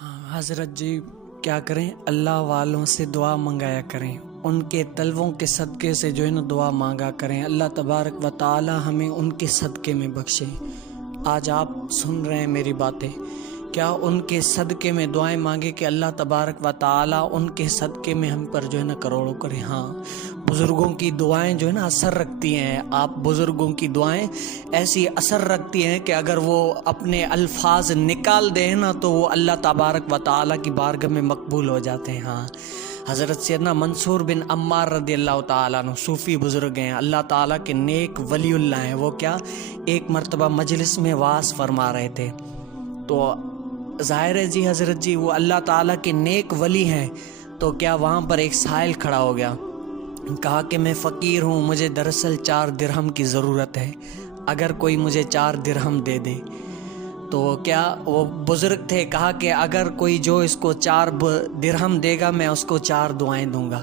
ہاں حضرت جی کیا کریں، اللہ والوں سے دعا منگایا کریں، ان کے طلبوں کے صدقے سے جو ہے نا دعا مانگا کریں، اللہ تبارک و تعالی ہمیں ان کے صدقے میں بخشے۔ آج آپ سن رہے ہیں میری باتیں، کیا ان کے صدقے میں دعائیں مانگے کہ اللہ تبارک و تعالی ان کے صدقے میں ہم پر جو ہے نا کروڑوں کرے۔ ہاں، بزرگوں کی دعائیں جو ہے نا اثر رکھتی ہیں۔ آپ بزرگوں کی دعائیں ایسی اثر رکھتی ہیں کہ اگر وہ اپنے الفاظ نکال دیں نا تو وہ اللہ تبارک و تعالی کی بارگاہ میں مقبول ہو جاتے ہیں۔ ہاں، حضرت سیدنا منصور بن عمار رضی اللہ تعالیٰ عنہ صوفی بزرگ ہیں، اللہ تعالیٰ کے نیک ولی اللہ ہیں۔ وہ کیا ایک مرتبہ مجلس میں وعظ فرما رہے تھے، تو ظاہر ہے جی حضرت جی وہ اللہ تعالیٰ کے نیک ولی ہیں، تو کیا وہاں پر ایک سائل کھڑا ہو گیا، کہا کہ میں فقیر ہوں، مجھے دراصل 4 درہم کی ضرورت ہے، اگر کوئی مجھے 4 درہم دے دے۔ تو کیا وہ بزرگ تھے، کہا کہ اگر کوئی جو اس کو 4 درہم دے گا میں اس کو 4 دعائیں دوں گا۔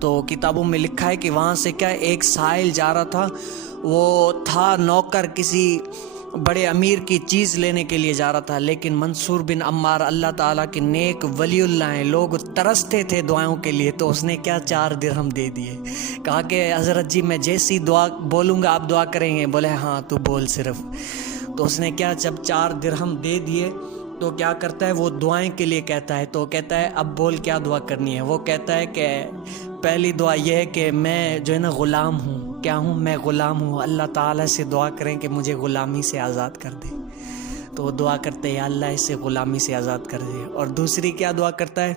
تو کتابوں میں لکھا ہے کہ وہاں سے کیا ایک سائل جا رہا تھا، وہ تھا نوکر، کسی بڑے امیر کی چیز لینے کے لیے جا رہا تھا، لیکن منصور بن عمار اللہ تعالیٰ کے نیک ولی اللہ ہیں، لوگ ترستے تھے دعاؤں کے لیے، تو اس نے کیا 4 درہم دے دیے۔ کہا کہ حضرت جی میں جیسی دعا بولوں گا آپ دعا کریں گے؟ بولے ہاں تو بول صرف۔ تو اس نے کیا جب 4 درہم دے دیے تو کیا کرتا ہے، وہ دعائیں کے لیے کہتا ہے، تو کہتا ہے اب بول کیا دعا کرنی ہے؟ وہ کہتا ہے کہ پہلی دعا یہ ہے کہ میں جو ہے نا غلام ہوں۔ کیا ہوں؟ میں غلام ہوں، اللہ تعالیٰ سے دعا کریں کہ مجھے غلامی سے آزاد کر دے۔ تو وہ دعا کرتے ہیں یا اللہ اسے غلامی سے آزاد کر دے۔ اور دوسری کیا دعا کرتا ہے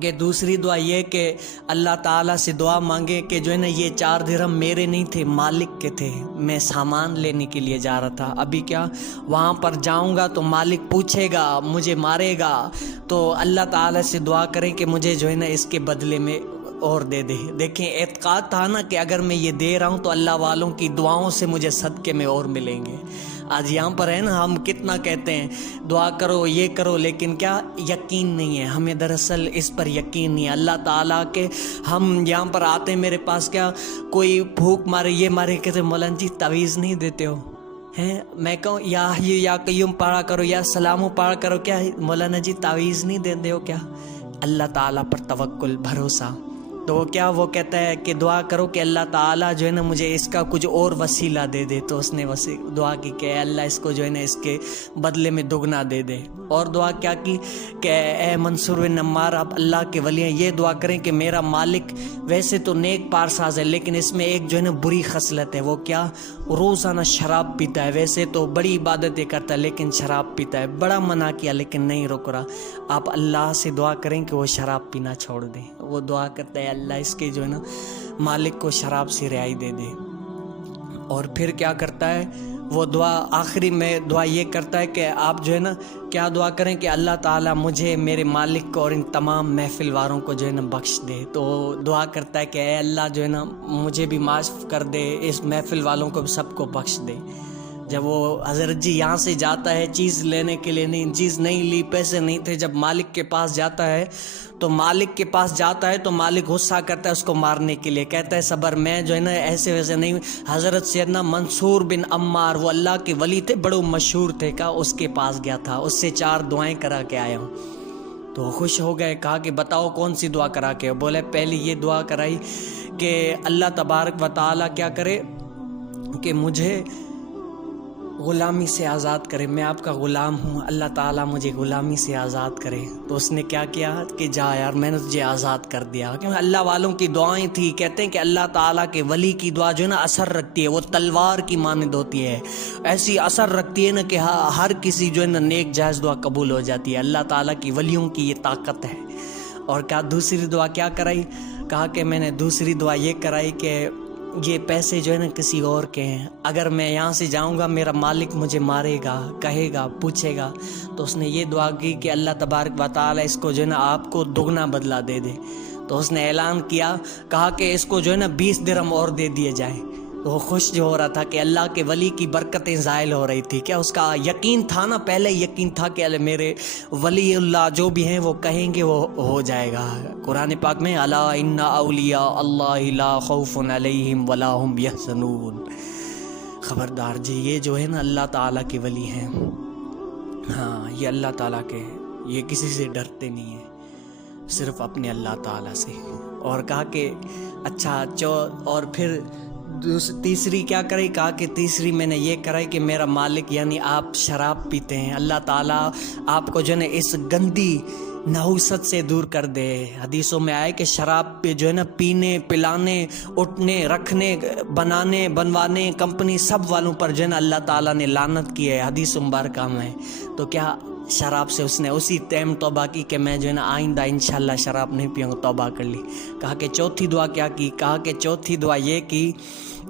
کہ دوسری دعا یہ کہ اللہ تعالیٰ سے دعا مانگے کہ جو ہے نا یہ 4 درہم میرے نہیں تھے، مالک کے تھے، میں سامان لینے کے لیے جا رہا تھا، ابھی کیا وہاں پر جاؤں گا تو مالک پوچھے گا، مجھے مارے گا، تو اللہ تعالیٰ سے دعا کریں کہ مجھے جو ہے نا اس کے بدلے میں اور دے دے۔ دیکھیں اعتقاد تھا نا کہ اگر میں یہ دے رہا ہوں تو اللہ والوں کی دعاؤں سے مجھے صدقے میں اور ملیں گے۔ آج یہاں پر ہے نا ہم کتنا کہتے ہیں دعا کرو یہ کرو، لیکن کیا یقین نہیں ہے ہمیں، دراصل اس پر یقین نہیں ہے اللہ تعالیٰ کے۔ ہم یہاں پر آتے ہیں میرے پاس، کیا کوئی بھوک مارے یہ مارے، کہتے مولانا جی تعویذ نہیں دیتے ہو ہیں؟ میں کہوں یا حی یا قیوم پڑھا کرو یا سلام پڑھا کرو، کیا مولانا جی تعویذ نہیں دیتے ہو کیا؟ اللہ تعالیٰ پر توکل، بھروسہ۔ تو وہ کیا وہ کہتا ہے کہ دعا کرو کہ اللہ تعالیٰ جو ہے نا مجھے اس کا کچھ اور وسیلہ دے دے۔ تو اس نے دعا کی کہ اے اللہ اس کو جو ہے نا اس کے بدلے میں دگنا دے دے۔ اور دعا کیا کی کہ اے منصور بن عمار آپ اللہ کے ولی ہیں، یہ دعا کریں کہ میرا مالک ویسے تو نیک پارساز ہے، لیکن اس میں ایک جو ہے نا بری خصلت ہے، وہ کیا روزانہ شراب پیتا ہے، ویسے تو بڑی عبادتیں کرتا ہے لیکن شراب پیتا ہے، بڑا منع کیا لیکن نہیں رک رہا۔ آپ اللہ سے دعا کریں کہ وہ شراب پینا چھوڑ دے۔ وہ دعا کرتا ہے اللہ اس کے جو ہے نا مالک کو شراب سے رہائی دے دے۔ اور پھر کیا کرتا ہے وہ دعا آخری میں دعا یہ کرتا ہے کہ آپ جو ہے نا کیا دعا کریں کہ اللہ تعالیٰ مجھے، میرے مالک کو اور ان تمام محفل واروں کو جو ہے نا بخش دے۔ تو دعا کرتا ہے کہ اے اللہ جو ہے نا مجھے بھی معاف کر دے، اس محفل والوں کو سب کو بخش دے۔ جب وہ حضرت جی یہاں سے جاتا ہے چیز لینے کے لیے، نہیں چیز نہیں لی، پیسے نہیں تھے، جب مالک کے پاس جاتا ہے تو مالک غصہ کرتا ہے اس کو مارنے کے لیے، کہتا ہے صبر، میں جو ہے نا ایسے ویسے نہیں۔ حضرت سیدنا منصور بن عمار وہ اللہ کے ولی تھے، بڑے مشہور تھے، کہا اس کے پاس گیا تھا، اس سے 4 دعائیں کرا کے آیا ہوں۔ تو خوش ہو گئے، کہا کہ بتاؤ کون سی دعا کرا کے؟ بولے پہلی یہ دعا کرائی کہ اللہ تبارک و تعالیٰ کیا کرے کہ مجھے غلامی سے آزاد کرے، میں آپ کا غلام ہوں، اللہ تعالیٰ مجھے غلامی سے آزاد کرے۔ تو اس نے کیا کیا کہ جا یار میں نے تجھے آزاد کر دیا، کیونکہ اللہ والوں کی دعائیں تھی۔ کہتے ہیں کہ اللہ تعالیٰ کے ولی کی دعا جو ہے نا اثر رکھتی ہے، وہ تلوار کی مانند ہوتی ہے، ایسی اثر رکھتی ہے نا کہ ہر کسی جو ہے نا نیک جائز دعا قبول ہو جاتی ہے۔ اللہ تعالیٰ کی ولیوں کی یہ طاقت ہے۔ اور کیا دوسری دعا کیا کرائی؟ کہا کہ میں نے دوسری دعا یہ کرائی کہ یہ پیسے جو ہے نا کسی اور کے ہیں، اگر میں یہاں سے جاؤں گا میرا مالک مجھے مارے گا، کہے گا، پوچھے گا۔ تو اس نے یہ دعا کی کہ اللہ تبارک و تعالیٰ اس کو جو ہے نا آپ کو دگنا بدلہ دے دے۔ تو اس نے اعلان کیا، کہا کہ اس کو جو ہے نا 20 درہم اور دے دیے جائیں۔ تو وہ خوش جو ہو رہا تھا کہ اللہ کے ولی کی برکتیں زائل ہو رہی تھی، کیا اس کا یقین تھا نا، پہلے یقین تھا کہ میرے ولی اللہ جو بھی ہیں وہ کہیں گے وہ ہو جائے گا۔ قرآن پاک میں الا ان اولیاء اللہ لا خوف علیہم ولا هم یحزنون، خبردار جی یہ جو ہے نا اللہ تعالیٰ کے ولی ہیں، ہاں یہ اللہ تعالیٰ کے یہ کسی سے ڈرتے نہیں ہیں، صرف اپنے اللہ تعالیٰ سے۔ اور کہا کہ اچھا اور پھر تیسری کیا کرائی؟ کہا کہ تیسری میں نے یہ کرائی کہ میرا مالک یعنی آپ شراب پیتے ہیں، اللہ تعالیٰ آپ کو جو ہے نا اس گندی نحوست سے دور کر دے۔ حدیثوں میں آئے کہ شراب پہ جو ہے نا پینے، پلانے، اٹھنے، رکھنے، بنانے، بنوانے، کمپنی سب والوں پر جو ہے نا اللہ تعالیٰ نے لعنت کی ہے، حدیث مبارکہ میں۔ تو کیا شراب سے اس نے اسی ٹائم توبہ کی کہ میں جو ہے نا آئندہ انشاءاللہ شراب نہیں پیوں گا، توبہ کر لی۔ کہا کہ چوتھی دعا کیا کی؟ کہا کہ چوتھی دعا یہ کی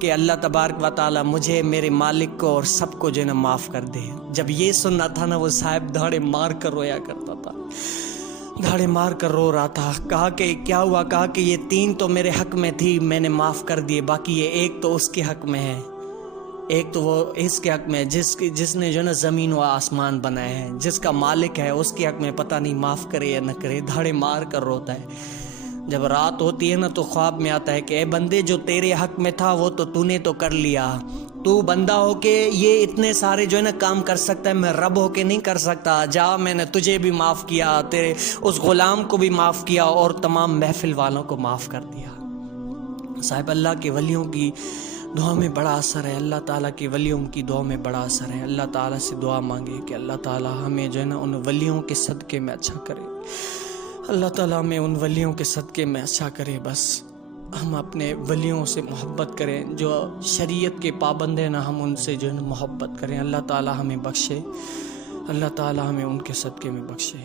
کہ اللہ تبارک و تعالیٰ مجھے، میرے مالک کو اور سب کو جو ہے نا معاف کر دے۔ جب یہ سننا تھا نا وہ صاحب دھاڑے مار کر رویا کرتا تھا، دھاڑے مار کر رو رہا تھا۔ کہا کہ کیا ہوا؟ کہا کہ یہ 3 تو میرے حق میں تھی، میں نے معاف کر دیے، باقی یہ ایک تو اس کے حق میں ہے، ایک تو وہ اس کے حق میں جس نے جو ہے نا زمین و آسمان بنائے ہیں، جس کا مالک ہے، اس کے حق میں پتہ نہیں معاف کرے یا نہ کرے۔ دھاڑے مار کر روتا ہے۔ جب رات ہوتی ہے نا تو خواب میں آتا ہے کہ اے بندے، جو تیرے حق میں تھا وہ تو نے تو کر لیا، تو بندہ ہو کے یہ اتنے سارے جو ہے نا کام کر سکتا ہے، میں رب ہو کے نہیں کر سکتا۔ جا، میں نے تجھے بھی معاف کیا، تیرے اس غلام کو بھی معاف کیا، اور تمام محفل والوں کو معاف کر دیا۔ صاحب اللہ کے ولیوں کی دعا میں بڑا اثر ہے، اللہ تعالیٰ کے ولیوں کی دعا میں بڑا اثر ہے۔ اللہ تعالیٰ سے دعا مانگے کہ اللہ تعالیٰ ہمیں جو ہے نا ان ولیوں کے صدقے میں اچھا کرے، اللہ تعالیٰ ہمیں ان ولیوں کے صدقے میں اچھا کرے۔ بس ہم اپنے ولیوں سے محبت کریں، جو شریعت کے پابند ہیں نا، ہم ان سے جو ہے نا محبت کریں۔ اللہ تعالیٰ ہمیں بخشے، اللہ تعالیٰ ہمیں ان کے صدقے میں بخشے۔